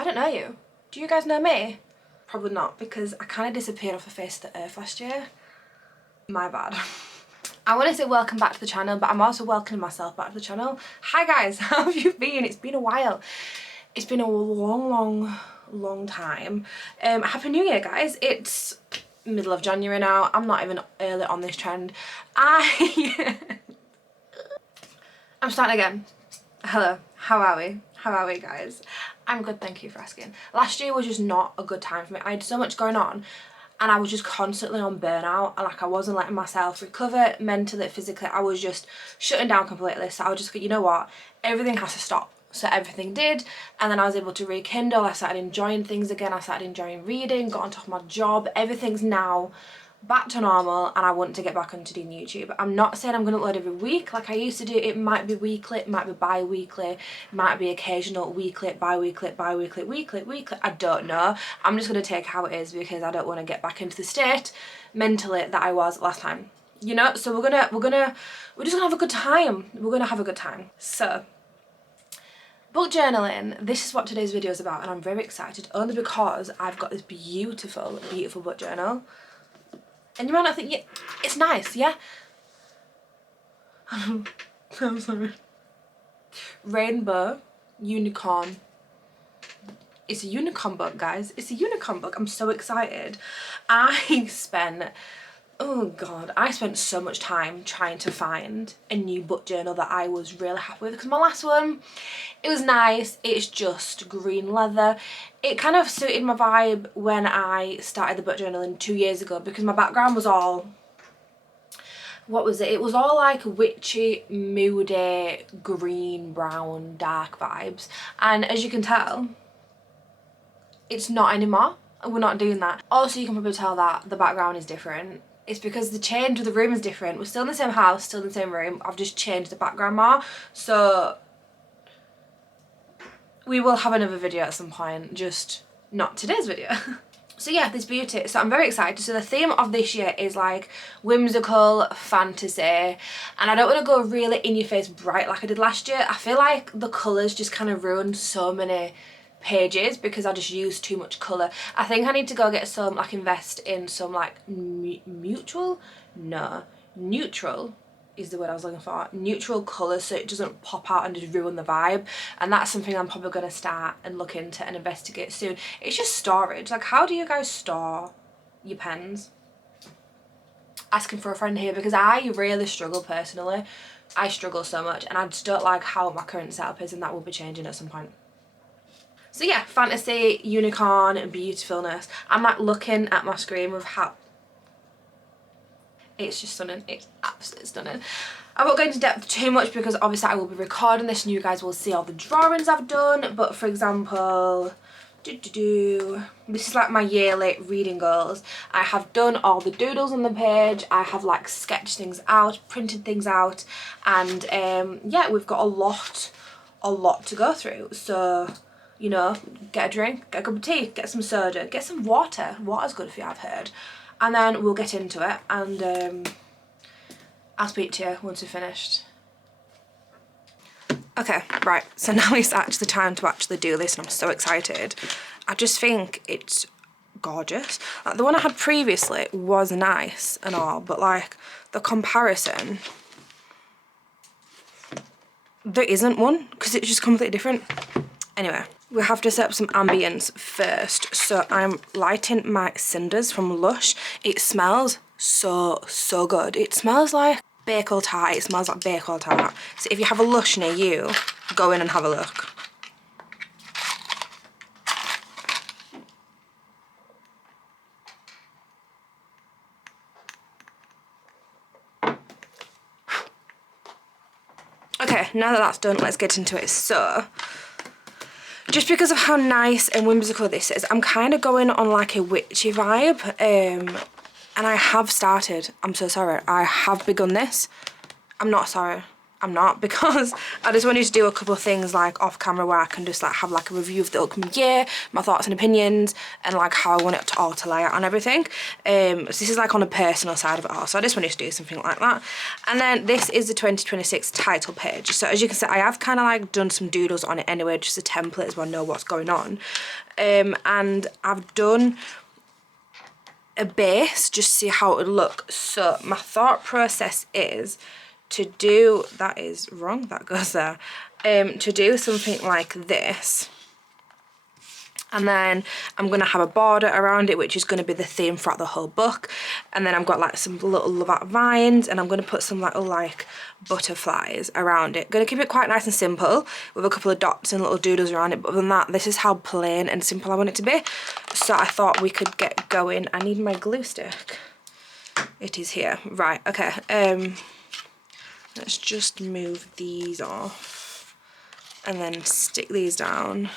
I don't know you. Do you guys know me? Probably not, because I kind of disappeared off the face of the earth last year. My bad. I want to say welcome back to the channel, but I'm also welcoming myself back to the channel. Hi guys, how have you been? It's been a while. It's been a long time. Happy New Year, guys. It's middle of January now. I'm not even early on this trend. I'm starting again. Hello, how are we? How are we, guys? I'm good, thank you for asking. Last year was just not a good time for me. I had so much going on and I was just constantly on burnout, and like I wasn't letting myself recover mentally, physically. I was just shutting down completely. So I was just, you know what, everything has to stop. So everything did, and then I was able to rekindle. I started enjoying things again. I started enjoying reading, got on top of my job. Everything's now back to normal, and I want to get back onto doing YouTube. I'm not saying I'm going to upload every week like I used to do. It might be weekly, it might be bi-weekly, it might be occasional, weekly, bi-weekly, bi-weekly, weekly. I don't know. I'm just going to take how it is because I don't want to get back into the state mentally that I was last time. You know, so we're just gonna have a good time. We're gonna have a good time. So book journaling, this is what today's video is about, and I'm very excited only because I've got this beautiful book journal. And you might not think, yeah, it's nice, yeah? I'm sorry. Rainbow unicorn. It's a unicorn book, guys. It's a unicorn book. I'm so excited. I spent so much time trying to find a new book journal that I was really happy with, because my last one, it was nice. It's just green leather. It kind of suited my vibe when I started the book journaling 2 years ago, because my background was all, what was it? It was all like witchy, moody, green, brown, dark vibes. And as you can tell, it's not anymore. We're not doing that. Also, you can probably tell that the background is different. It's because the change of the room is different. We're still in the same house, still in the same room. I've just changed the background more. So we will have another video at some point, just not today's video. So yeah, this beauty. So I'm very excited. So the theme of this year is like whimsical fantasy, and I don't want to go really in your face bright like I did last year. I feel like the colours just kind of ruined so many pages because I just used too much colour. I think I need to go get some, like invest in some like neutral is the word I was looking for. Neutral colours, so it doesn't pop out and just ruin the vibe. And that's something I'm probably going to start and look into and investigate soon. It's just storage. Like, how do you guys store your pens? Asking for a friend here, because I really struggle personally. I struggle so much, and I just don't like how my current setup is, and that will be changing at some point. So yeah, fantasy, unicorn, and beautifulness. I'm like looking at my screen with how it's just stunning. It's absolutely stunning. I won't go into depth too much because obviously I will be recording this and you guys will see all the drawings I've done. But for example, this is like my yearly reading goals. I have done all the doodles on the page. I have like sketched things out, printed things out, and yeah, we've got a lot to go through. So, you know, get a drink, get a cup of tea, get some soda, get some water. Water's good for you, I've heard. And then we'll get into it, and I'll speak to you once we've finished. Okay, right, so now it's actually time to actually do this, and I'm so excited. I just think it's gorgeous. Like, the one I had previously was nice and all, but like the comparison, there isn't one because it's just completely different. Anyway, we have to set up some ambience first. So I'm lighting my cinders from Lush. It smells so good. It smells like bagel tart. It smells like bagel tart. So if you have a Lush near you, go in and have a look. Okay, now that that's done, let's get into it. So, just because of how nice and whimsical this is, I'm kind of going on like a witchy vibe, and I have started. I'm so sorry. I have begun this. I'm not sorry. I'm not, because I just wanted to do a couple of things like off camera where I can just like have like a review of the upcoming year, my thoughts and opinions, and like how I want it to all to lay out and everything. So this is like on a personal side of it all, so I just wanted to do something like that. And then this is the 2026 title page. So as you can see, I have kind of like done some doodles on it anyway, just a template so I know what's going on. And I've done a base just to see how it would look. So my thought process is to do, that is wrong, that goes there, to do something like this, and then I'm going to have a border around it, which is going to be the theme throughout the whole book. And then I've got like some little love art vines, and I'm going to put some little like butterflies around it. Going to keep it quite nice and simple with a couple of dots and little doodles around it, but other than that, this is how plain and simple I want it to be. So I thought we could get going. I need my glue stick. It is here. Right, okay. Let's just move these off and then stick these down,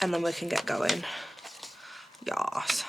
and then we can get going. Yes.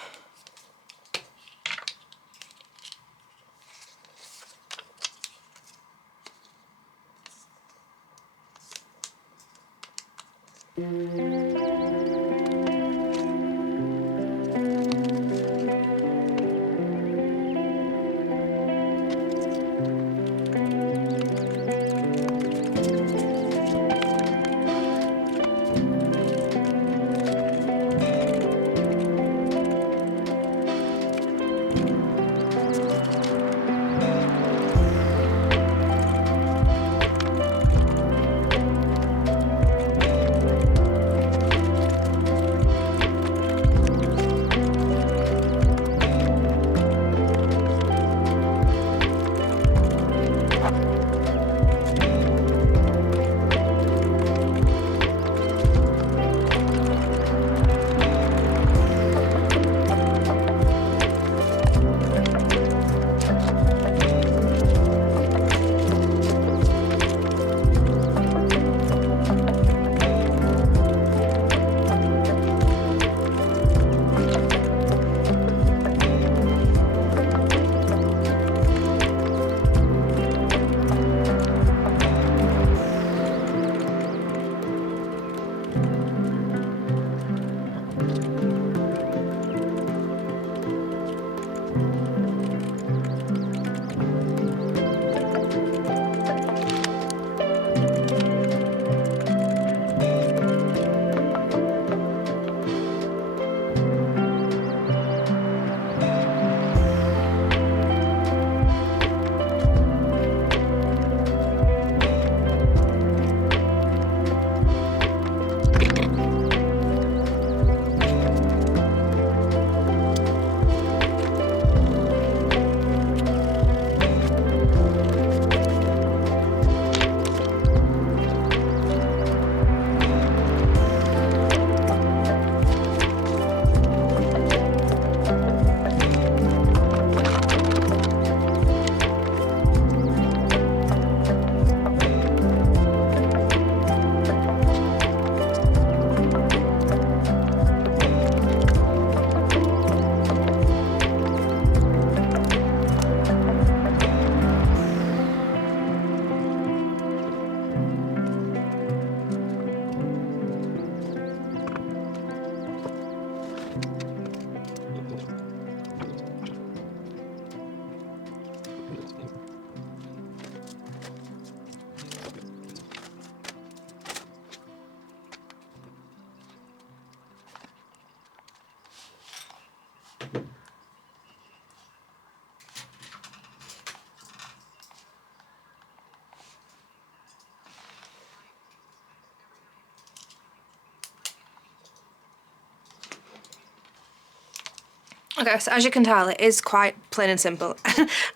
Okay, so as you can tell, it is quite plain and simple.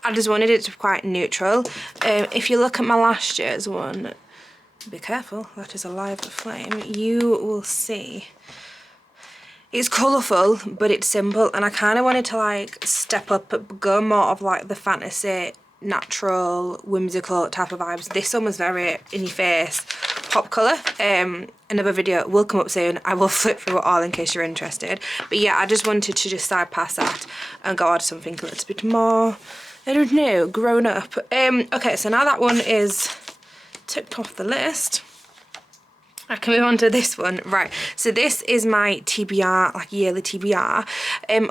I just wanted it to be quite neutral. If you look at my last year's one, be careful, that is a live flame, you will see it's colourful, but it's simple, and I kind of wanted to like step up, go more of like the fantasy, natural, whimsical type of vibes. This one was very in your face, pop colour. Another video will come up soon. I will flip through it all in case you're interested. But yeah, I just wanted to just side past that and go on to something a little bit more, I don't know, grown up. Okay, so now that one is ticked off the list, I can move on to this one. Right, so this is my TBR, like yearly TBR.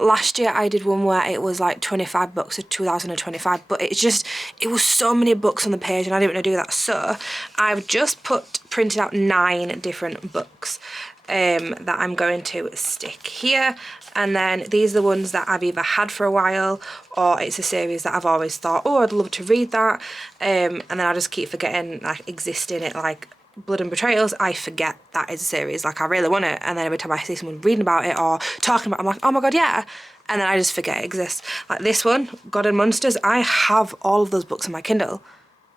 Last year I did one where it was like 25 books of 2025, but it was so many books on the page and I didn't want to do that. So I've just printed out 9 different books that I'm going to stick here. And then these are the ones that I've either had for a while, or it's a series that I've always thought, oh, I'd love to read that. And then I just keep forgetting, like, existing it, like Blood and Betrayals. I forget that is a series, like I really want it, and then every time I see someone reading about it or talking about it, I'm like, oh my god, yeah, and then I just forget it exists. Like this one, God and Monsters, I have all of those books on my Kindle,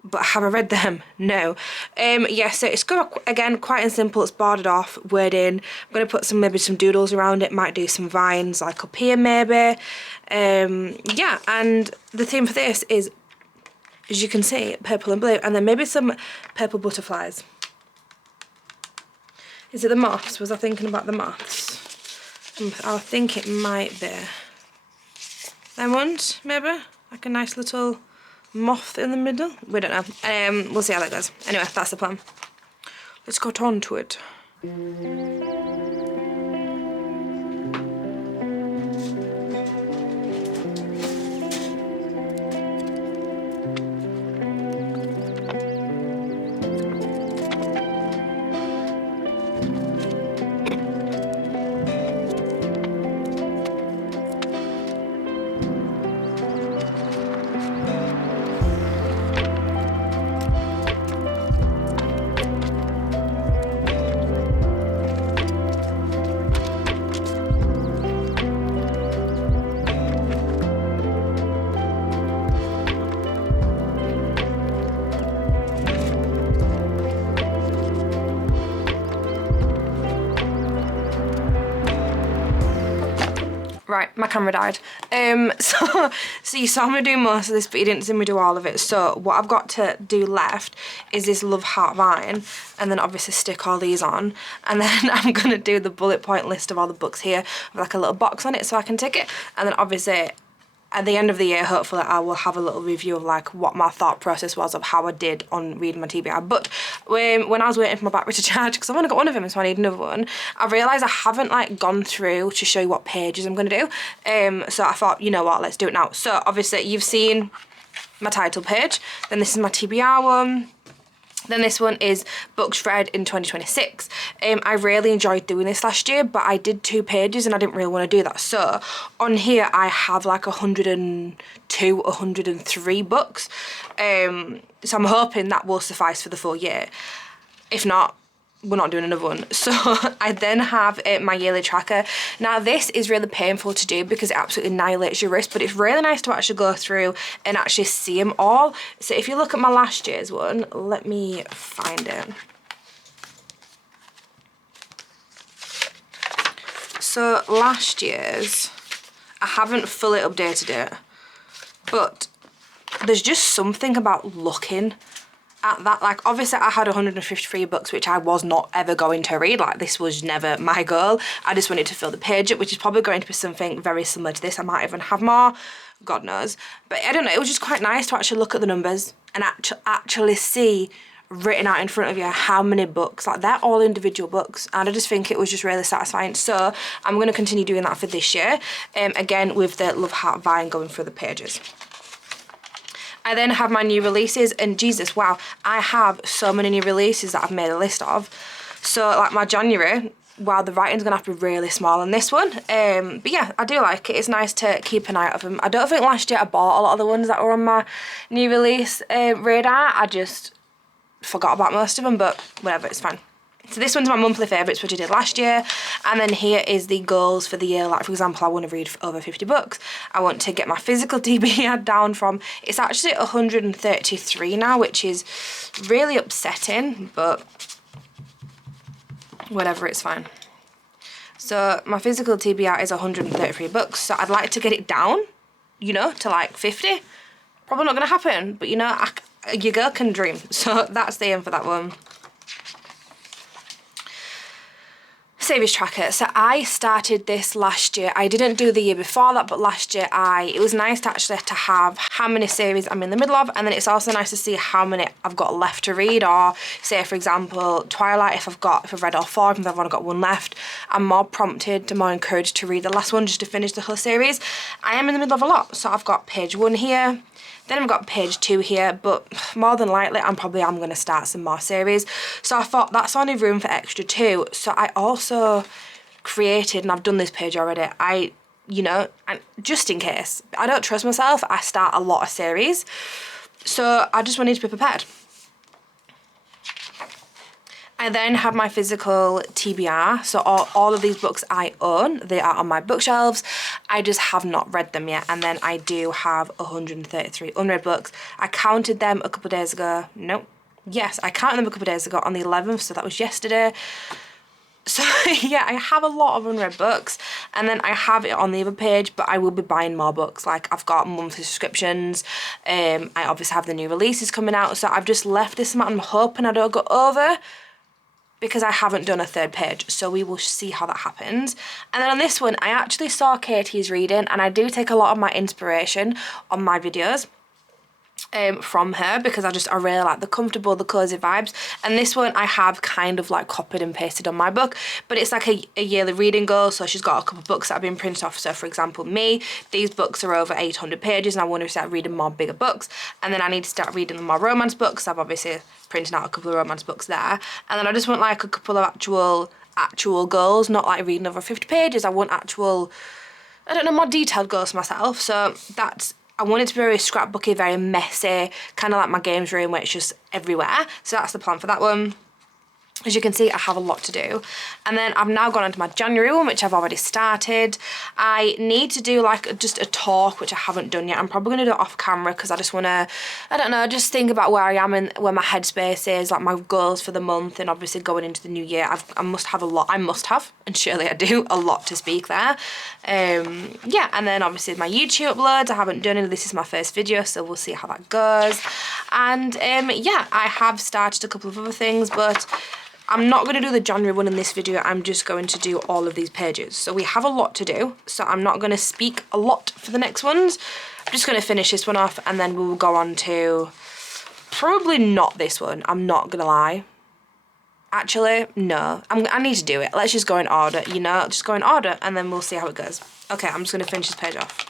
but have I read them? No. Yeah, so it's got, again, quite and simple. It's bordered off, wording. I'm going to put maybe some doodles around it, might do some vines like up here maybe. Yeah, and the theme for this is, as you can see, purple and blue, and then maybe some purple butterflies. Is it the moths? Was I thinking about the moths? I think it might be them ones, maybe? Like a nice little moth in the middle. We don't know. We'll see how that goes. Anyway, that's the plan. Let's get on to it. Right, my camera died. So you saw me do most of this, but you didn't see me do all of it. So what I've got to do left is this Love Heart Vine, and then obviously stick all these on. And then I'm gonna do the bullet point list of all the books here with like a little box on it so I can tick it. And then obviously at the end of the year, hopefully I will have a little review of like what my thought process was of how I did on reading my TBR. But when I was waiting for my battery to charge, because I've only got one of them, so I need another one, I realised I haven't like gone through to show you what pages I'm going to do. So I thought, you know what, let's do it now. So obviously you've seen my title page, then this is my TBR one. Then this one is books read in 2026. I really enjoyed doing this last year, but I did 2 pages and I didn't really want to do that. So on here I have like 102, 103 books. So I'm hoping that will suffice for the full year. If not, we're not doing another one. So I then have my yearly tracker. Now this is really painful to do because it absolutely annihilates your wrist, but it's really nice to actually go through and actually see them all. So if you look at my last year's one, let me find it. So last year's, I haven't fully updated it, but there's just something about looking at that. Like obviously I had 153 books which I was not ever going to read, like this was never my goal. I just wanted to fill the page up, which is probably going to be something very similar to this. I might even have more, God knows, but I don't know, it was just quite nice to actually look at the numbers and actually see written out in front of you how many books, like they're all individual books, and I just think it was just really satisfying. So I'm going to continue doing that for this year, again with the Love Heart Vine going through the pages. I then have my new releases, and Jesus, wow, I have so many new releases that I've made a list of. So like my January, wow, the writing's gonna have to be really small on this one. But yeah, I do like it. It's nice to keep an eye out of them. I don't think last year I bought a lot of the ones that were on my new release radar. I just forgot about most of them, but whatever, it's fine. So this one's my monthly favourites, which I did last year. And then here is the goals for the year. Like, for example, I want to read over 50 books. I want to get my physical TBR down from, it's actually 133 now, which is really upsetting, but whatever, it's fine. So my physical TBR is 133 books. So I'd like to get it down, you know, to like 50. Probably not going to happen, but you know, your girl can dream. So that's the aim for that one. series tracker. So I started this last year. I didn't do the year before that, but last year it was nice to actually to have how many series I'm in the middle of, and then it's also nice to see how many I've got left to read. Or say for example Twilight, if I've read all 4, if I've only got 1 left, I'm more prompted, more encouraged to read the last one just to finish the whole series. I am in the middle of a lot, so I've got page 1 here. Then I've got page 2 here, but more than likely I'm going to start some more series. So I thought that's only room for extra 2. So I also created, and I've done this page already, you know, and just in case, I don't trust myself, I start a lot of series. So I just wanted to be prepared. I then have my physical TBR, so all of these books I own, they are on my bookshelves. I just have not read them yet, and then I do have 133 unread books. I counted them a couple of days ago. Nope. Yes, I counted them a couple of days ago on the 11th, so that was yesterday. So yeah, I have a lot of unread books, and then I have it on the other page, but I will be buying more books. Like, I've got monthly subscriptions, I obviously have the new releases coming out, so I've just left this amount. I'm hoping I don't go over, because I haven't done a 3rd page, so we will see how that happens. And then on this one, I actually saw Katie's reading, and I do take a lot of my inspiration on my videos from her, because I really like the comfortable, the cozy vibes. And this one I have kind of like copied and pasted on my book, but it's like a yearly reading goal. So she's got a couple of books that have been printed off. So for example, me, these books are over 800 pages, and I want to start reading more bigger books, and then I need to start reading more romance books. I've obviously printed out a couple of romance books there, and then I just want like a couple of actual goals, not like reading over 50 pages. I want actual, I don't know, more detailed goals for myself. So I want it to be very scrapbooky, very messy, kind of like my games room where it's just everywhere. So that's the plan for that one. As you can see, I have a lot to do. And then I've now gone on to my January one, which I've already started. I need to do like just a talk, which I haven't done yet. I'm probably going to do it off camera, because I just want to, I don't know, just think about where I am and where my headspace is, like my goals for the month, and obviously going into the new year. I must have, and surely I do, a lot to speak there. Yeah, and then obviously my YouTube uploads, I haven't done it. This is my first video, so we'll see how that goes. And yeah, I have started a couple of other things, but I'm not going to do the January one in this video. I'm just going to do all of these pages. So we have a lot to do, so I'm not going to speak a lot for the next ones. I'm just going to finish this one off, and then we'll go on to probably not this one. I'm not going to lie. Actually, no. I need to do it. Let's just go in order, you know? Just go in order, and then we'll see how it goes. Okay, I'm just going to finish this page off.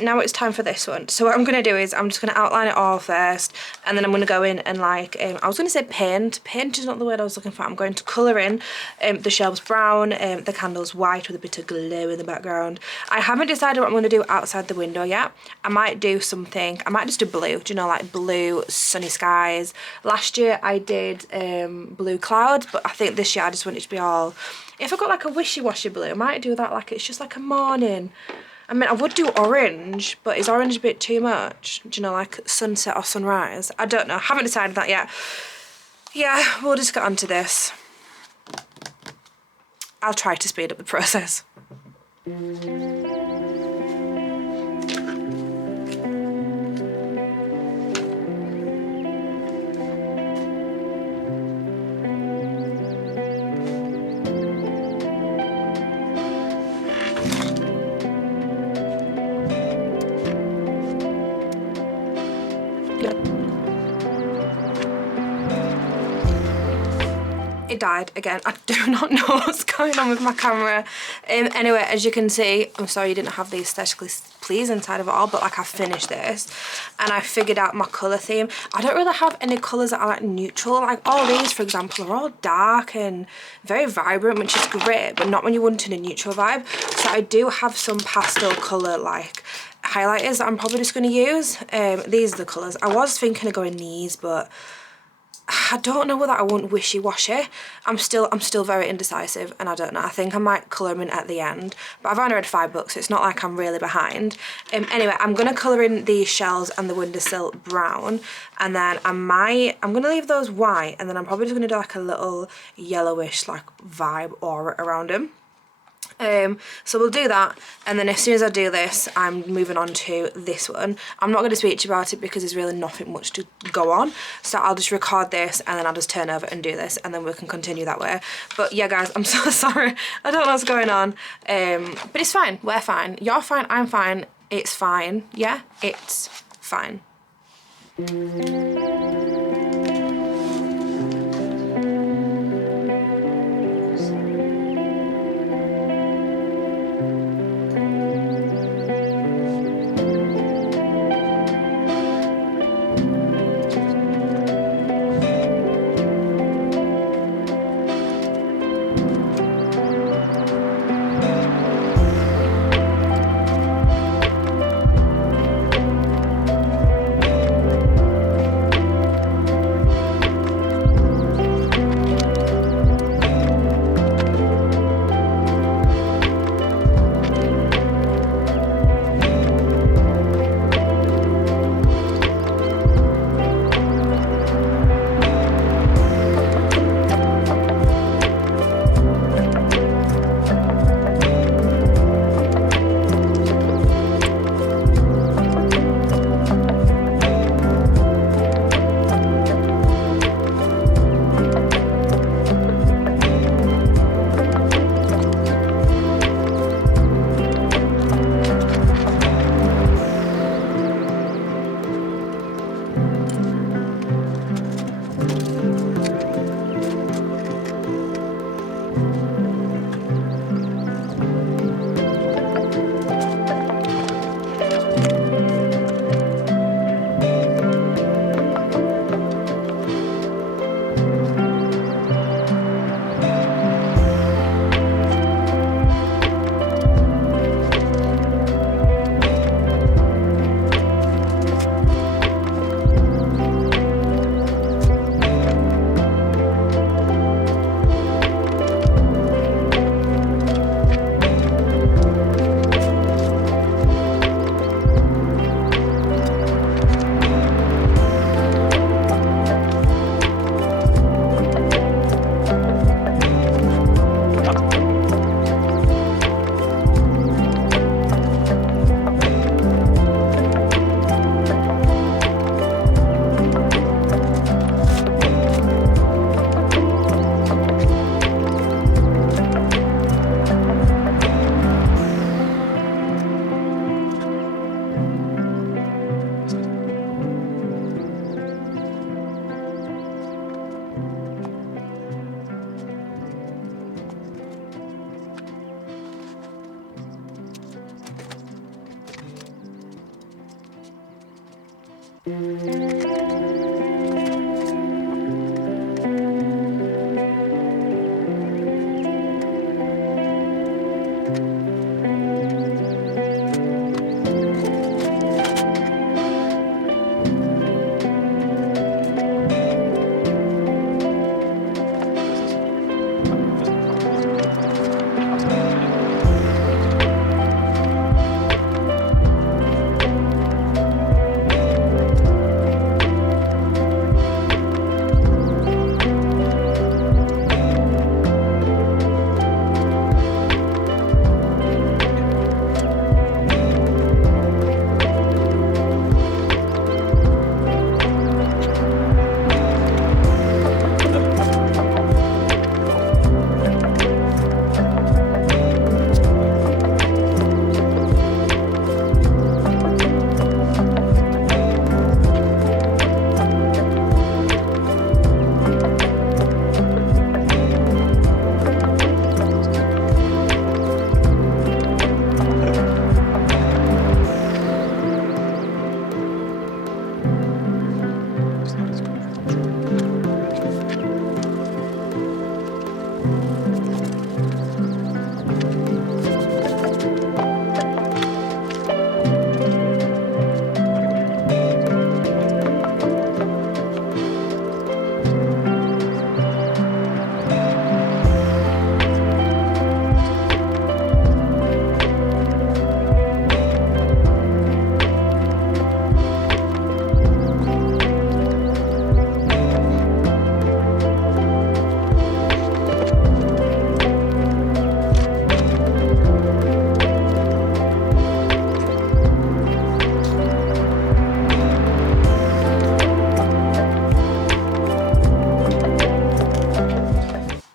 now it's time for this one. So what I'm going to do is I'm just going to outline it all first, and then I'm going to go in and like, I was going to say paint. Paint is not the word I was looking for. I'm going to colour in the shelves brown, the candles white with a bit of glow in the background. I haven't decided what I'm going to do outside the window yet. I might do something, I might just do blue, do you know, like blue, sunny skies. Last year I did blue clouds, but I think this year I just want it to be all, if I got like a wishy-washy blue, I might do that like it's just like a morning. I mean, I would do orange, but is orange a bit too much? Do you know, like sunset or sunrise? I don't know, haven't decided that yet. Yeah, we'll just get on to this. I'll try to speed up the process. It died again. I do not know what's going on with my camera. Anyway, as you can see, I'm sorry you didn't have the aesthetically pleasing inside of it all, but like I finished this and I figured out my colour theme. I don't really have any colours that are like neutral. Like all these, for example, are all dark and very vibrant, which is great, but not when you're wanting a neutral vibe. So I do have some pastel colour like highlighters that I'm probably just going to use. These are the colours. I was thinking of going these, but I don't know whether I want wishy-washy. I'm still very indecisive, and I don't know. I think I might colour them in at the end, but I've only read 5 books, so it's not like I'm really behind. Anyway, I'm going to colour in these shells and the windowsill brown, and then I'm going to leave those white, and then I'm probably just going to do like a little yellowish like vibe aura around them. So we'll do that, and then as soon as I do this, I'm moving on to this one. I'm not going to speak to you about it because there's really nothing much to go on, so I'll just record this and then I'll just turn over and do this, and then we can continue that way. But yeah guys, I'm so sorry, I don't know what's going on, but it's fine, we're fine, you're fine, I'm fine, it's fine, yeah, it's fine.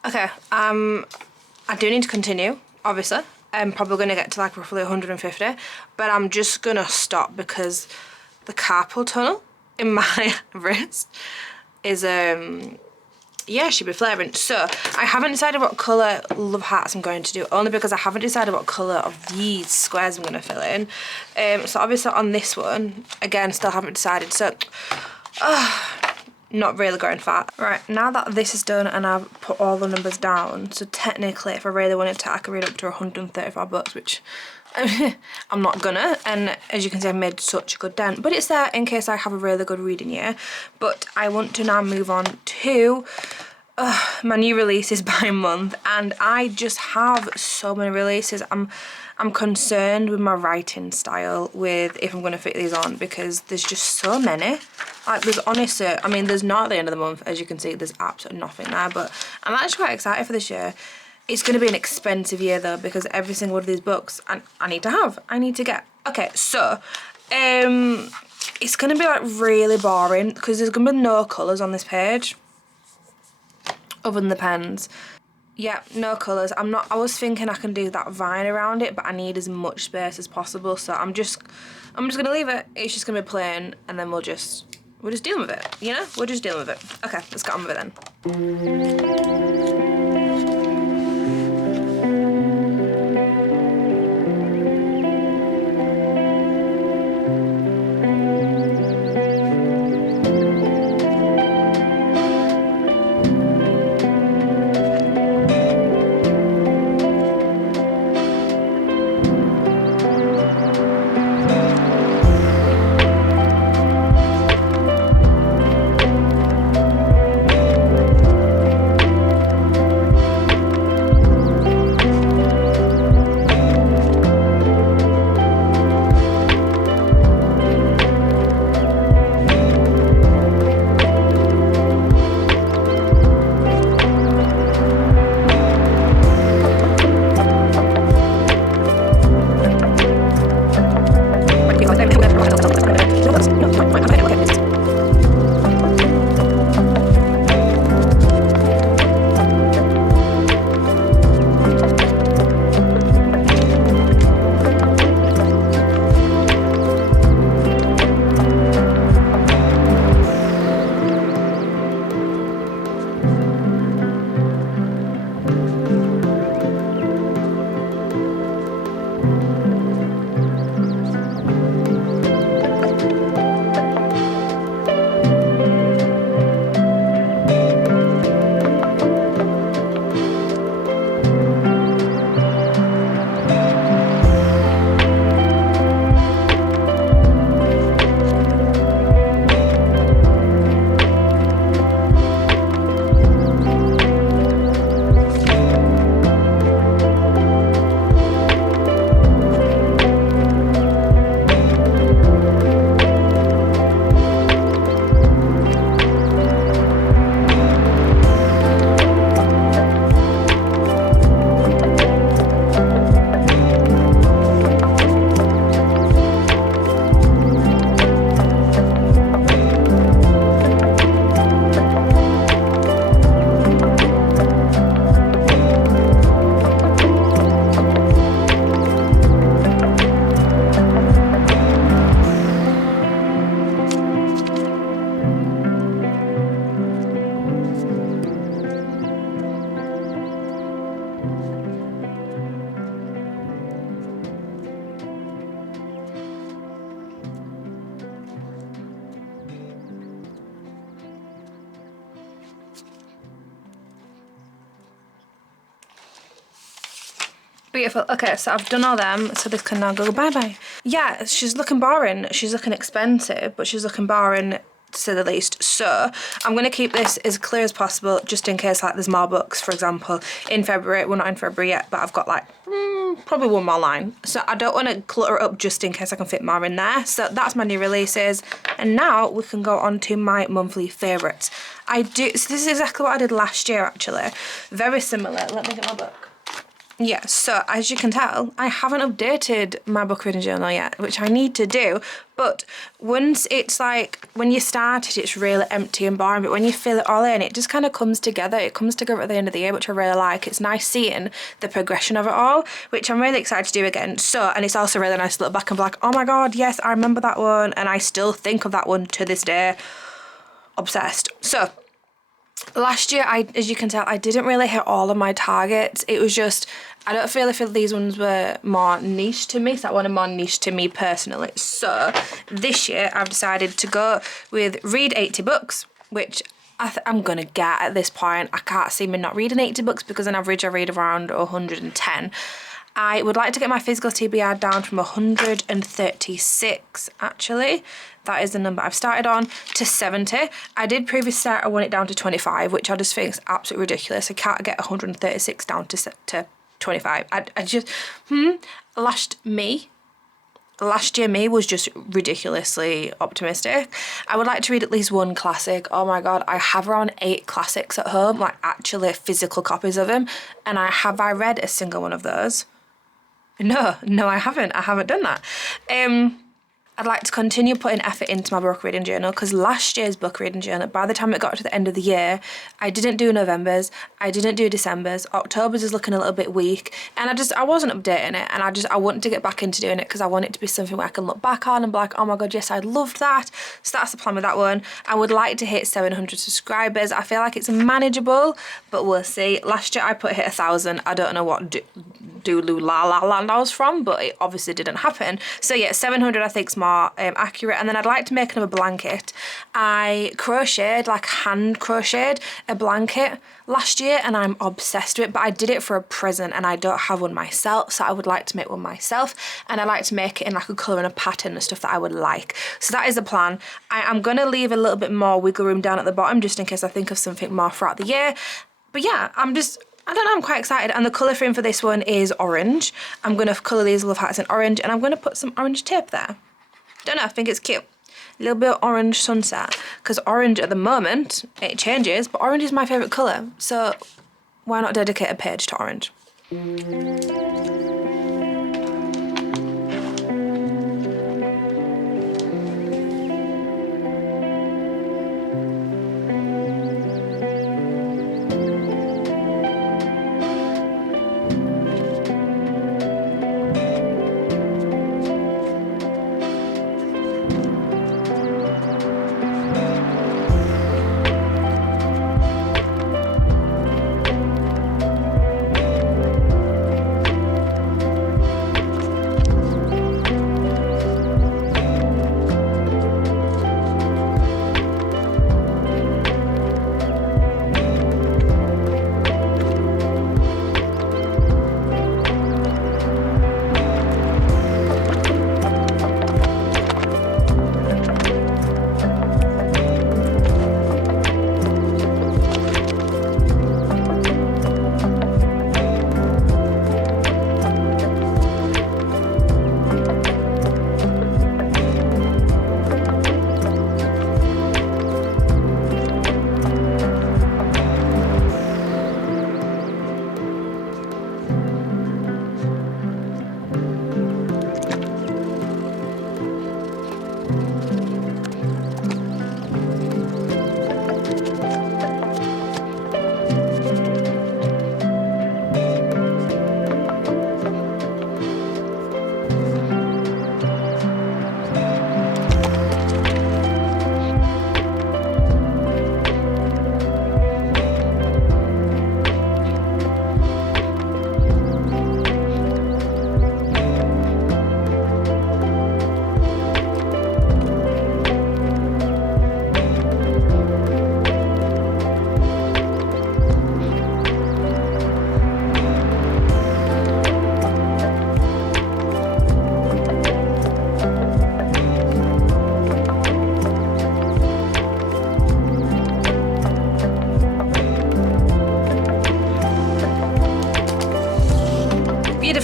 Okay, I do need to continue, obviously. I'm probably going to get to like roughly 150, but I'm just going to stop because the carpal tunnel in my wrist is, yeah, should be flaring. So I haven't decided what colour love hearts I'm going to do, only because I haven't decided what colour of these squares I'm going to fill in. So obviously on this one, again, still haven't decided. So, not really going far. Right, now that this is done and I've put all the numbers down, so technically if I really wanted to, I could read up to 135 books, which I'm not gonna, and as you can see I've made such a good dent, but it's there in case I have a really good reading year. But I want to now move on to my new releases by month, and I just have so many releases. I'm concerned with my writing style with if I'm going to fit these on, because there's just so many. Like, there's honestly, I mean, there's not at the end of the month, as you can see, there's absolutely nothing there, but I'm actually quite excited for this year. It's going to be an expensive year though, because every single one of these books I need to get. Okay, so it's going to be like really boring because there's going to be no colours on this page other than the pens. Yeah, no colours. I was thinking I can do that vine around it, but I need as much space as possible, so I'm just gonna leave it. It's just gonna be plain, and then we're just dealing with it, you know? We're just dealing with it. Okay, let's get on with it then. Beautiful. Okay, so I've done all them, so this can now go bye-bye. Yeah, she's looking boring. She's looking expensive, but she's looking boring to say the least. So I'm going to keep this as clear as possible, just in case like there's more books, for example, in February. We're not in February yet, but I've got like probably one more line. So I don't want to clutter it up just in case I can fit more in there. So that's my new releases. And now we can go on to my monthly favourites. So this is exactly what I did last year, actually. Very similar. Let me get my book. Yeah, so as you can tell, I haven't updated my book reading journal yet, which I need to do. But once it's like, when you start it, it's really empty and boring. But when you fill it all in, it just kind of comes together. It comes together at the end of the year, which I really like. It's nice seeing the progression of it all, which I'm really excited to do again. So, and it's also really nice to look back and be like, oh my God, yes, I remember that one. And I still think of that one to this day. Obsessed. So, last year, as you can tell, I didn't really hit all of my targets. It was just, I don't feel if these ones were more niche to me, so I wanted more niche to me personally. So this year I've decided to go with read 80 books, which I'm gonna get at this point. I can't see me not reading 80 books because on average I read around 110. I would like to get my physical TBR down from 136 actually. That is the number I've started on, to 70. I did previously start, I want it down to 25, which I just think is absolutely ridiculous. I can't get 136 down to 25. I just, last year me was just ridiculously optimistic. I would like to read at least one classic. Oh my God, I have around 8 classics at home, like actually physical copies of them. And have I read a single one of those? No, I haven't. I haven't done that. I'd like to continue putting effort into my book reading journal, because last year's book reading journal, by the time it got to the end of the year, I didn't do November's, I didn't do December's, October's is looking a little bit weak, and I wasn't updating it, and I wanted to get back into doing it because I want it to be something where I can look back on and be like, oh my God, yes, I loved that. So that's the plan with that one. I would like to hit 700 subscribers. I feel like it's manageable, but we'll see. Last year I hit 1,000. I don't know what Dulu La La Land I was from, but it obviously didn't happen. So yeah, 700 I think is more accurate. And then I'd like to make another blanket. I hand crocheted a blanket last year and I'm obsessed with it, but I did it for a present and I don't have one myself, so I would like to make one myself, and I like to make it in like a colour and a pattern and stuff that I would like. So that is the plan. I'm going to leave a little bit more wiggle room down at the bottom just in case I think of something more throughout the year. But yeah, I don't know, I'm quite excited. And the colour theme for this one is orange. I'm going to colour these love hearts in orange, and I'm going to put some orange tape there. Don't know, I think it's cute. A little bit of orange sunset, because orange at the moment, it changes, but orange is my favourite colour. So why not dedicate a page to orange?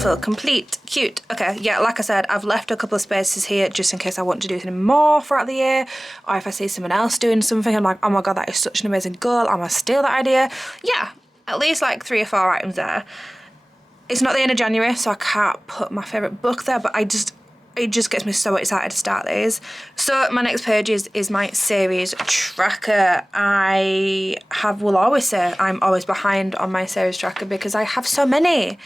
beautiful, complete, cute. Okay, yeah, like I said, I've left a couple of spaces here just in case I want to do something more throughout the year, or if I see someone else doing something, I'm like, oh my god, that is such an amazing goal, I'm gonna steal that idea. Yeah, at least like 3 or 4 items there. It's not the end of January, so I can't put my favourite book there, but it just gets me so excited to start these. So my next page is my series tracker. I will always say I'm always behind on my series tracker because I have so many.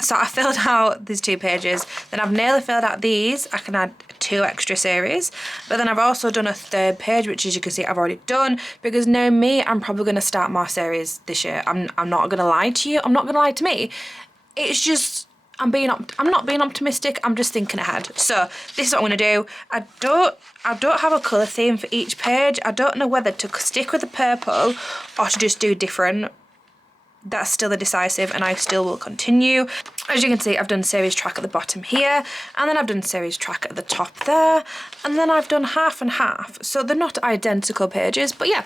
So I filled out these 2 pages, then I've nearly filled out these. I can add 2 extra series, but then I've also done a 3rd page, which as you can see I've already done, because now me, I'm probably going to start more series this year. I'm not going to lie to you, I'm not going to lie to me. It's just, I'm not being optimistic, I'm just thinking ahead. So this is what I'm going to do. I don't have a colour theme for each page. I don't know whether to stick with the purple or to just do different. That's still indecisive, and I still will continue. As you can see, I've done series track at the bottom here, and then I've done series track at the top there, and then I've done half and half. So they're not identical pages, but yeah.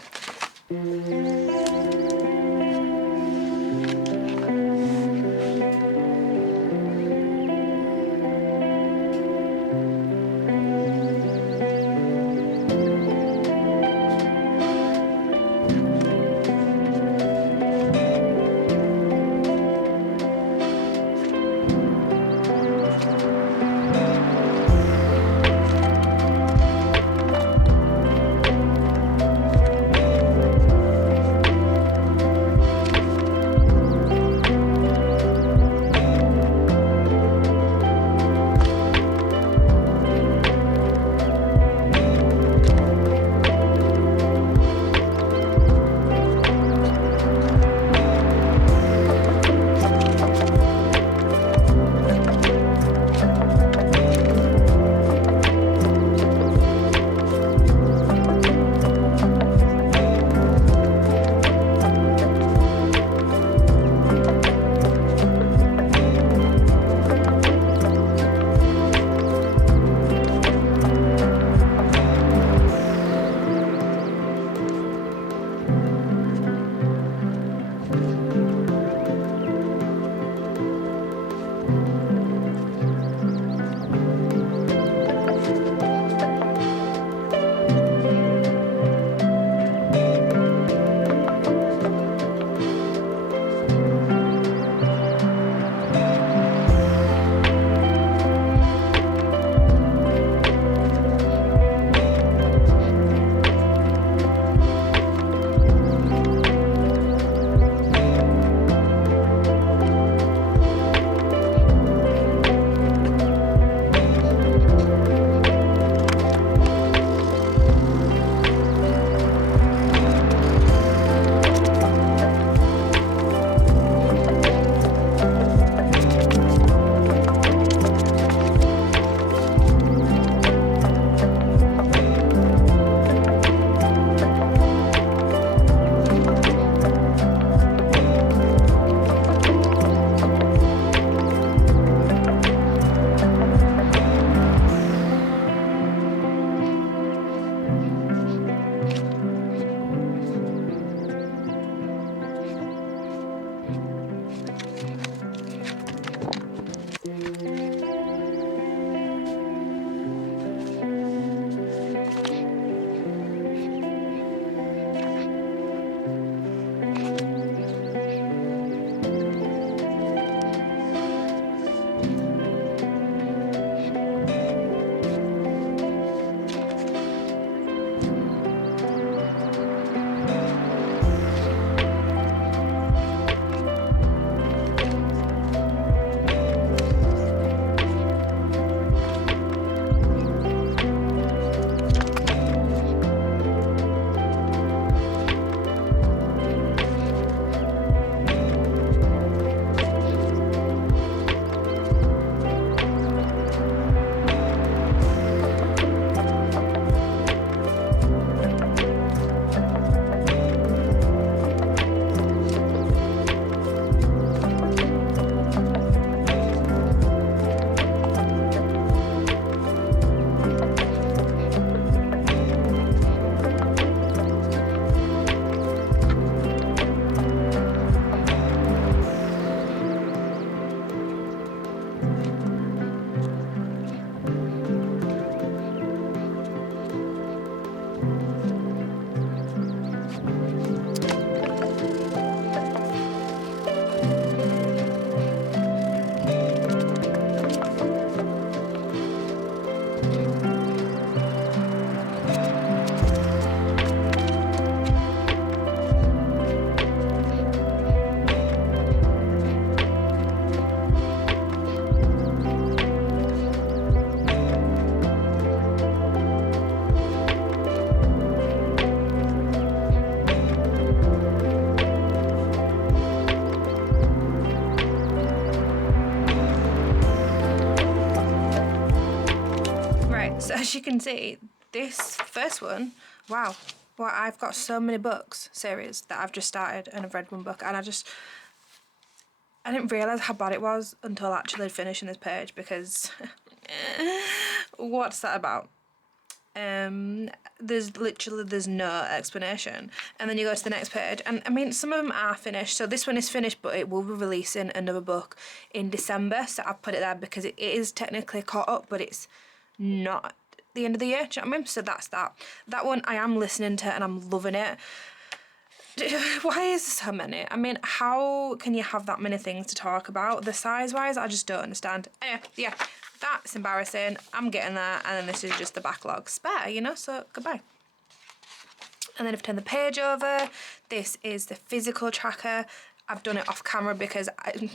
as you can see, this first one, wow, I've got so many books series that I've just started and I've read one book, and I didn't realise how bad it was until actually finishing this page, because what's that about? There's no explanation, and then you go to the next page, and I mean, some of them are finished. So this one is finished, but it will be releasing another book in December, so I've put it there because it is technically caught up, but it's not the end of the year, do you know what I mean? So that's that one I am listening to and I'm loving it. Why is there so many? I mean, how can you have that many things to talk about? The size wise, I just don't understand. Anyway, yeah, that's embarrassing. I'm getting there, and then this is just the backlog spare, you know, so goodbye. And then I've turned the page over. This is the physical tracker. I've done it off camera because,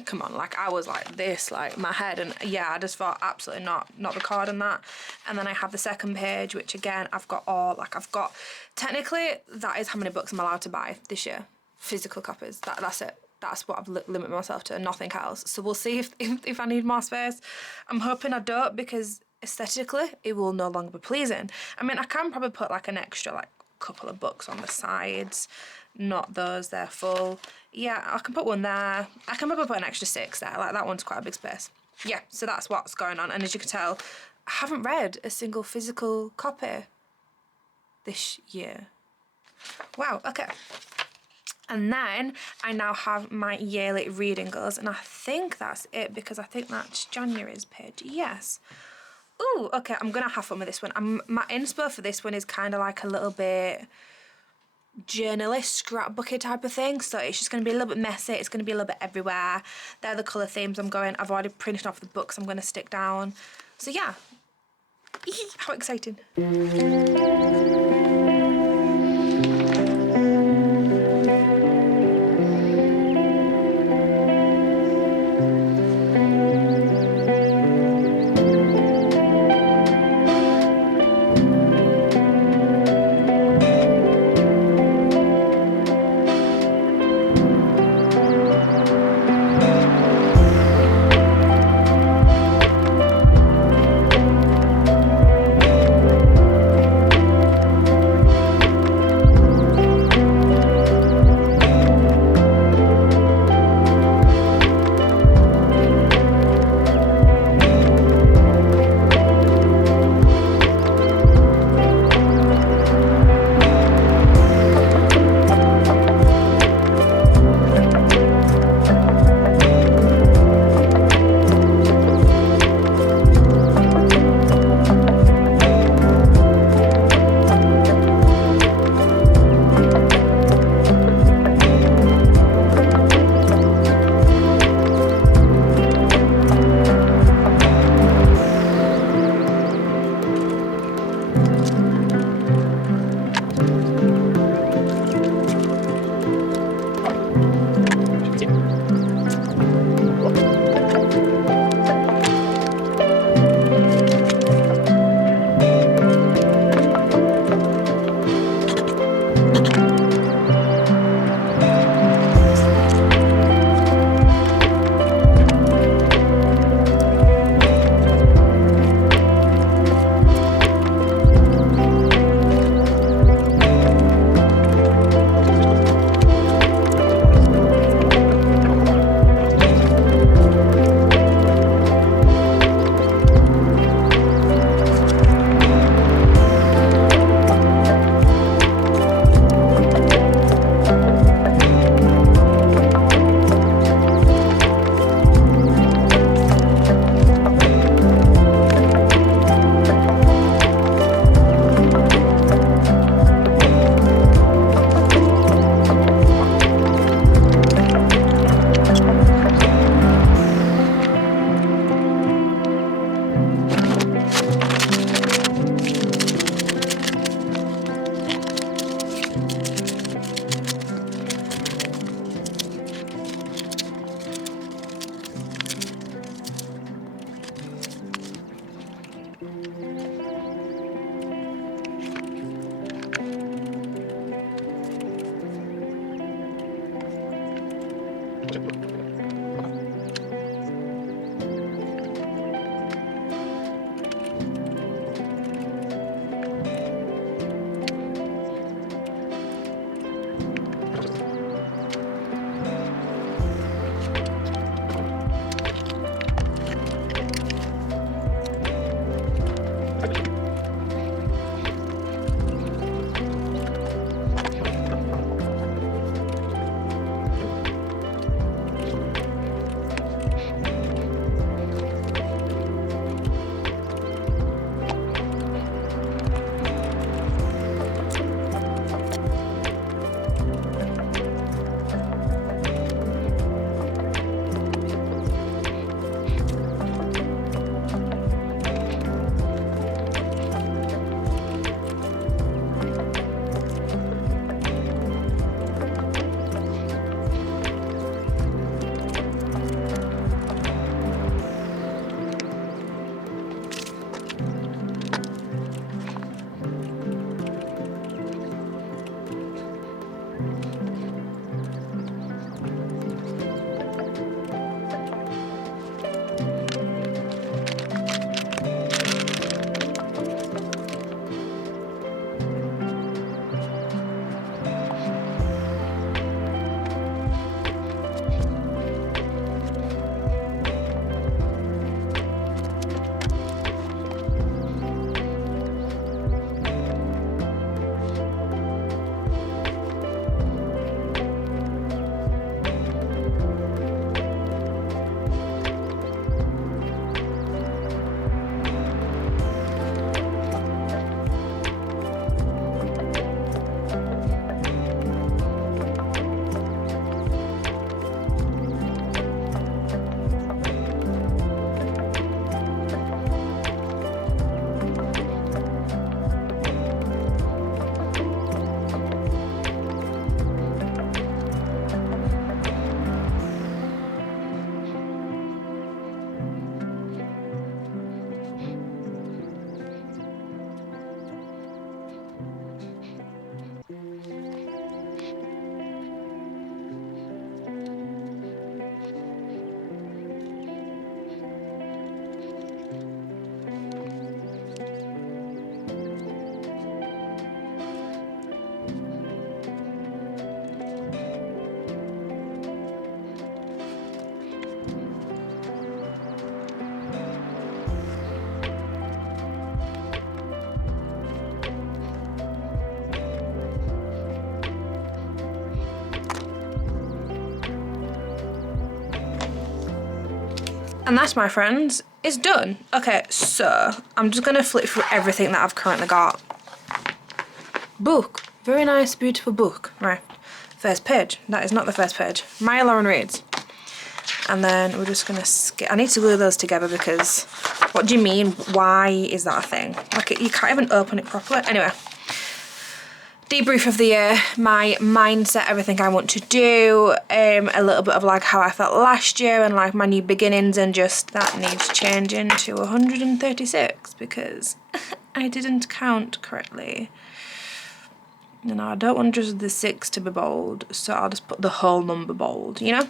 come on, like I was like this, like my head, and yeah, I just thought absolutely not recording that. And then I have the second page, which again, I've got technically, that is how many books I'm allowed to buy this year. Physical copies, that's it. That's what I've limited myself to, nothing else. So we'll see if I need more space. I'm hoping I don't, because aesthetically, it will no longer be pleasing. I mean, I can probably put like an extra like couple of books on the sides, not those, they're full. Yeah, I can put one there. I can probably put an extra 6 there, like that one's quite a big space. Yeah, so that's what's going on, and as you can tell, I haven't read a single physical copy this year. Wow, okay. And then I now have my yearly reading goals, and I think that's it, because I think that's January's page, yes. Ooh, okay, I'm gonna have fun with this one. My inspo for this one is kind of like a little bit journalist, scrapbooky type of thing, so it's just going to be a little bit messy, it's going to be a little bit everywhere. They're the colour themes I'm going. I've already printed off the books I'm going to stick down. So yeah, how exciting. And that, my friends, is done. Okay, so I'm just gonna flip through everything that I've currently got. Book. Very nice, beautiful book. Right. First page. That is not the first page. myaloryntidd. And then we're just gonna skip. I need to glue those together because what do you mean? Why is that a thing? Like, you can't even open it properly. Anyway. Debrief of the year, my mindset, everything I want to do, a little bit of like how I felt last year and like my new beginnings, and just that needs changing to 136 because I didn't count correctly. And I don't want just the 6 to be bold, so I'll just put the whole number bold, you know?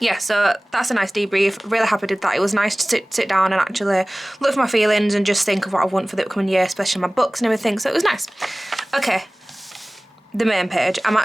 Yeah, so that's a nice debrief. Really happy I did that. It was nice to sit down and actually look for my feelings and just think of what I want for the upcoming year, especially my books and everything, so it was nice. Okay, the main page. I'm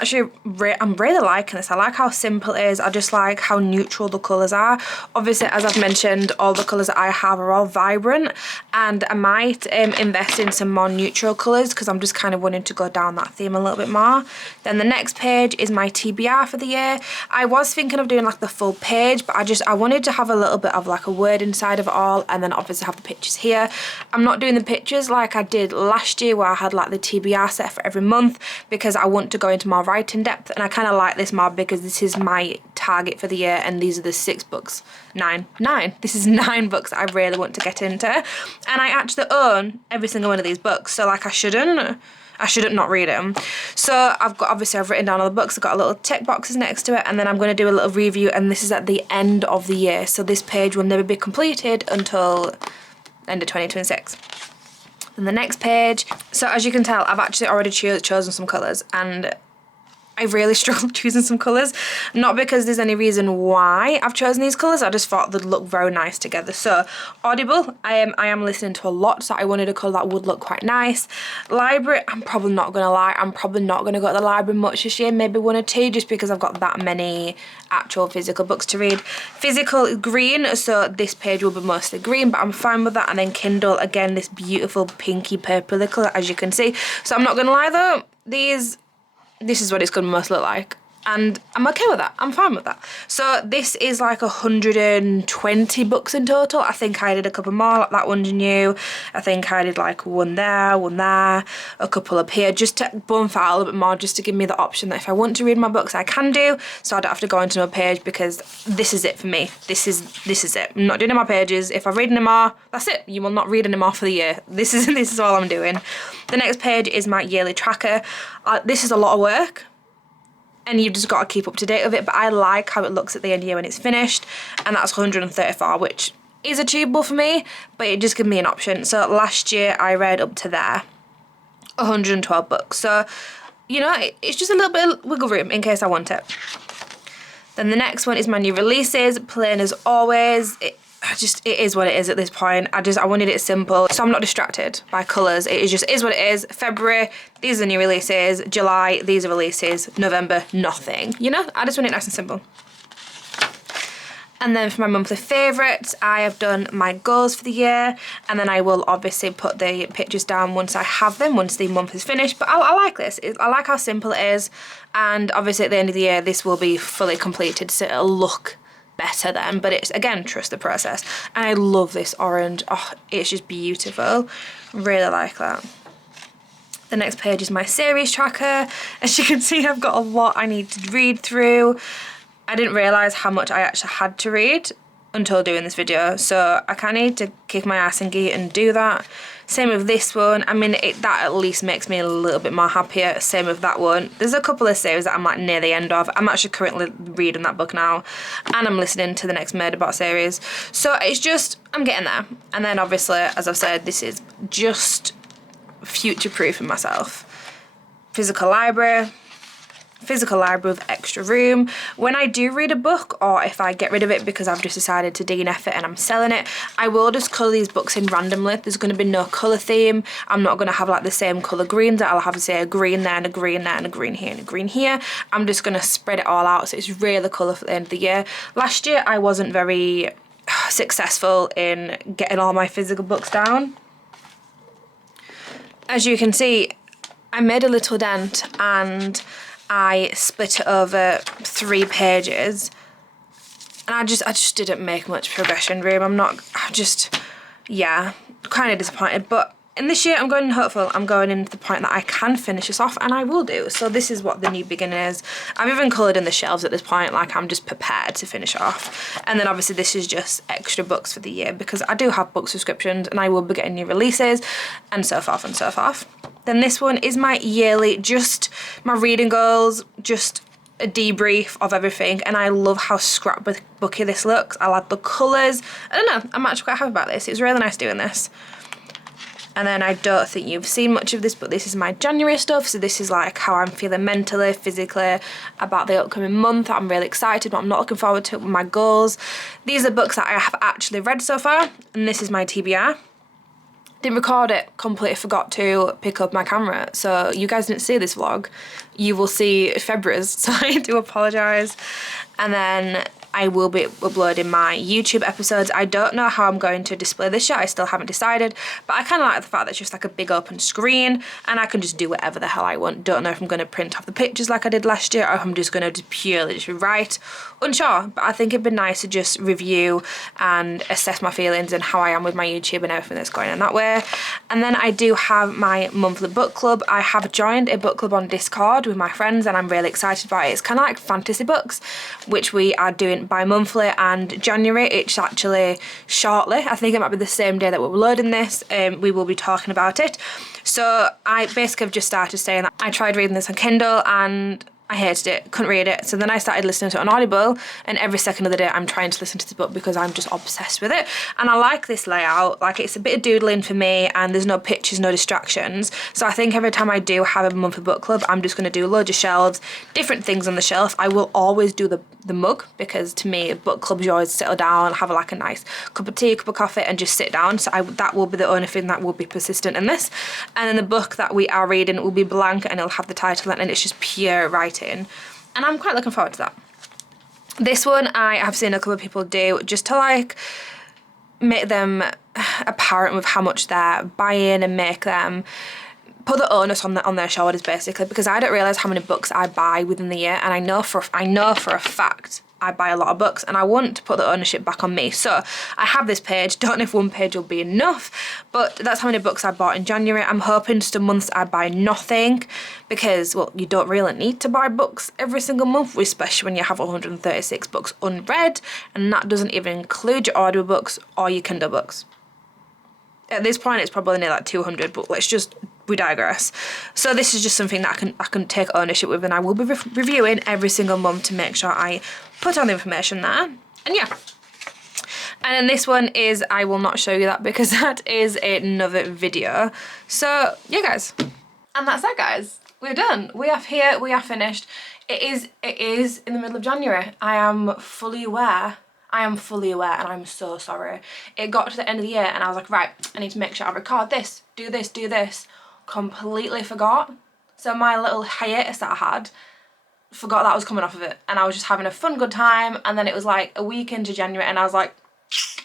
really liking this. I like how simple it is. I just like how neutral the colours are. Obviously, as I've mentioned, all the colours that I have are all vibrant, and I might invest in some more neutral colours because I'm just kind of wanting to go down that theme a little bit more. Then the next page is my TBR for the year. I was thinking of doing like the full page, but I wanted to have a little bit of like a word inside of it all, and then obviously have the pictures here. I'm not doing the pictures like I did last year where I had like the TBR set for every month, because I want to go into more writing depth, and I kind of like this more because this is my target for the year, and these are the 6 books. Nine. This is 9 books I really want to get into, and I actually own every single one of these books, so like I shouldn't not read them. So I've written down all the books. I've got a little tick boxes next to it, and then I'm going to do a little review, and this is at the end of the year, so this page will never be completed until end of 2026. And the next page, so as you can tell, I've actually already chosen some colours, and I really struggled choosing some colours. Not because there's any reason why I've chosen these colours, I just thought they'd look very nice together. So, Audible, I am listening to a lot, so I wanted a colour that would look quite nice. Library, I'm probably not going to lie, I'm probably not going to go to the library much this year, maybe 1 or 2, just because I've got that many actual physical books to read. Physical, green, so this page will be mostly green, but I'm fine with that. And then Kindle, again, this beautiful pinky purpley colour, as you can see. So I'm not going to lie though, this is what it's going to most look like, and I'm okay with that. I'm fine with that. So this is like 120 books in total. I think I did a couple more, like that one's new. I think I did like one there, a couple up here, just to bump out a little bit more, just to give me the option that if I want to read my books, I can do, so I don't have to go into another page, because this is it for me. This is it. I'm not doing any more pages. If I read any more, that's it. You will not read any more for the year. This is all I'm doing. The next page is my yearly tracker. This is a lot of work, and you've just got to keep up to date with it, but I like how it looks at the end of the year when it's finished, and that's 134, which is achievable for me, but it just gives me an option. So last year I read up to there, 112 books, so you know, it's just a little bit of wiggle room in case I want it. Then the next one is my new releases, plain as always. It is what it is at this point. I wanted it simple, so I'm not distracted by colours. It is what it is. February, these are new releases. July, these are releases. November, nothing. You know, I just want it nice and simple. And then for my monthly favourites, I have done my goals for the year, and then I will obviously put the pictures down once I have them, once the month is finished. But I like this. I like how simple it is, and obviously at the end of the year, this will be fully completed, so it'll look better then, but it's, again, trust the process. And I love this orange. Oh, it's just beautiful. Really like that. The next page is my series tracker. As you can see, I've got a lot I need to read through. I didn't realise how much I actually had to read until doing this video, so I kind of need to kick my ass and get and do that. Same with this one. I mean, that at least makes me a little bit more happier. Same with that one. There's a couple of series that I'm like near the end of. I'm actually currently reading that book now, and I'm listening to the next Murderbot series. So it's just, I'm getting there. And then obviously, as I've said, this is just future-proofing myself. Physical library with extra room. When I do read a book, or if I get rid of it because I've just decided to DNF it and I'm selling it, I will just colour these books in randomly. There's going to be no colour theme. I'm not going to have like the same colour greens. I'll have to say a green there and a green there and a green here and a green here. I'm just going to spread it all out so it's really colourful at the end of the year. Last year I wasn't very successful in getting all my physical books down. As you can see, I made a little dent, and I split it over 3 pages, And I just didn't make much progression, Room. Yeah, kind of disappointed. But in this year, I'm going hopeful. I'm going into the point that I can finish this off, and I will do. So this is what the new beginning is. I've even coloured in the shelves at this point, like I'm just prepared to finish off. And then obviously this is just extra books for the year, because I do have book subscriptions and I will be getting new releases and so forth and so forth. Then this one is my yearly, just my reading goals, just a debrief of everything, and I love how scrapbooky this looks. I like the colours. I don't know, I'm actually quite happy about this. It was really nice doing this. And then I don't think you've seen much of this, but this is my January stuff. So this is like how I'm feeling mentally, physically about the upcoming month. I'm really excited, but I'm not looking forward to it with my goals. These are books that I have actually read so far, and this is my TBR. Didn't record it, completely forgot to pick up my camera, so you guys didn't see this vlog. You will see February's, so I do apologise. And then I will be uploading my YouTube episodes. I don't know how I'm going to display this yet, I still haven't decided, but I kind of like the fact that it's just like a big open screen and I can just do whatever the hell I want. Don't know if I'm going to print off the pictures like I did last year, or if I'm just going to purely just write. Unsure, but I think it'd be nice to just review and assess my feelings and how I am with my YouTube and everything that's going on that way. And then I do have my monthly book club. I have joined a book club on Discord with my friends and I'm really excited about it. It's kind of like fantasy books, which we are doing bi-monthly, and January, it's actually shortly, I think it might be the same day that we're loading this, we will be talking about it. So I basically have just started saying that I tried reading this on Kindle and I hated it, couldn't read it. So then I started listening to it on Audible, and every second of the day I'm trying to listen to this book because I'm just obsessed with it. And I like this layout, like it's a bit of doodling for me and there's no pictures, no distractions. So I think every time I do have a monthly book club, I'm just going to do loads of shelves, different things on the shelf. I will always do the mug, because to me book clubs, you always settle down, have like a nice cup of tea, cup of coffee and just sit down. So that will be the only thing that will be persistent in this. And then the book that we are reading will be blank and it'll have the title and it's just pure writing, and I'm quite looking forward to that. This one I have seen a couple of people do just to like make them apparent with how much they're buying and make them put the onus on their shoulders, basically, because I don't realise how many books I buy within the year, and I know for a fact I buy a lot of books and I want to put the ownership back on me. So I have this page, don't know if one page will be enough, but that's how many books I bought in January. I'm hoping just a month I buy nothing, because, well, you don't really need to buy books every single month, especially when you have 136 books unread, and that doesn't even include your audiobooks or your Kindle books. At this point it's probably near like 200, but we digress. So this is just something that I can take ownership with, and I will be reviewing every single month to make sure I put all the information there. And yeah. And then this one is, I will not show you that because that is another video. So yeah, guys. And that's that, guys. We're done. We are here, we are finished. It is in the middle of January. I am fully aware, and I'm so sorry. It got to the end of the year and I was like, right, I need to make sure I record this, do this. Completely forgot. So my little hiatus that I had, forgot that was coming off of it, and I was just having a fun, good time. And then it was like a week into January and I was like,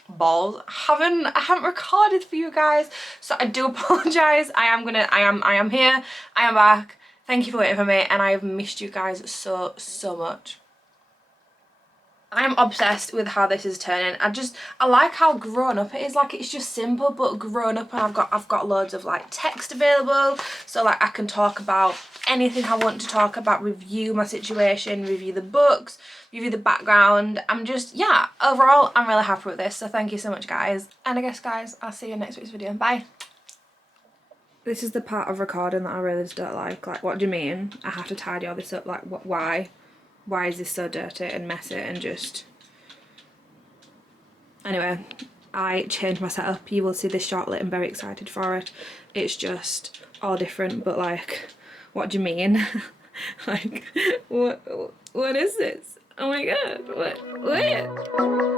balls, I haven't recorded for you guys. So I do apologise. I am here, I am back. Thank you for waiting for me, and I have missed you guys so much. I'm obsessed with how this is turning. I like how grown up it is. Like, it's just simple but grown up, and I've got loads of like text available, so like I can talk about anything I want to talk about, review my situation, review the books, review the background. Yeah, overall I'm really happy with this, so thank you so much, guys. And I guess, guys, I'll see you in next week's video. Bye. This is the part of recording that I really just don't like. Like, what do you mean I have to tidy all this up? Like, why? Why is this so dirty and messy and just... Anyway, I changed my setup. You will see this shortly. I'm very excited for it. It's just all different, but like, what do you mean? Like, what is this? Oh my god, what?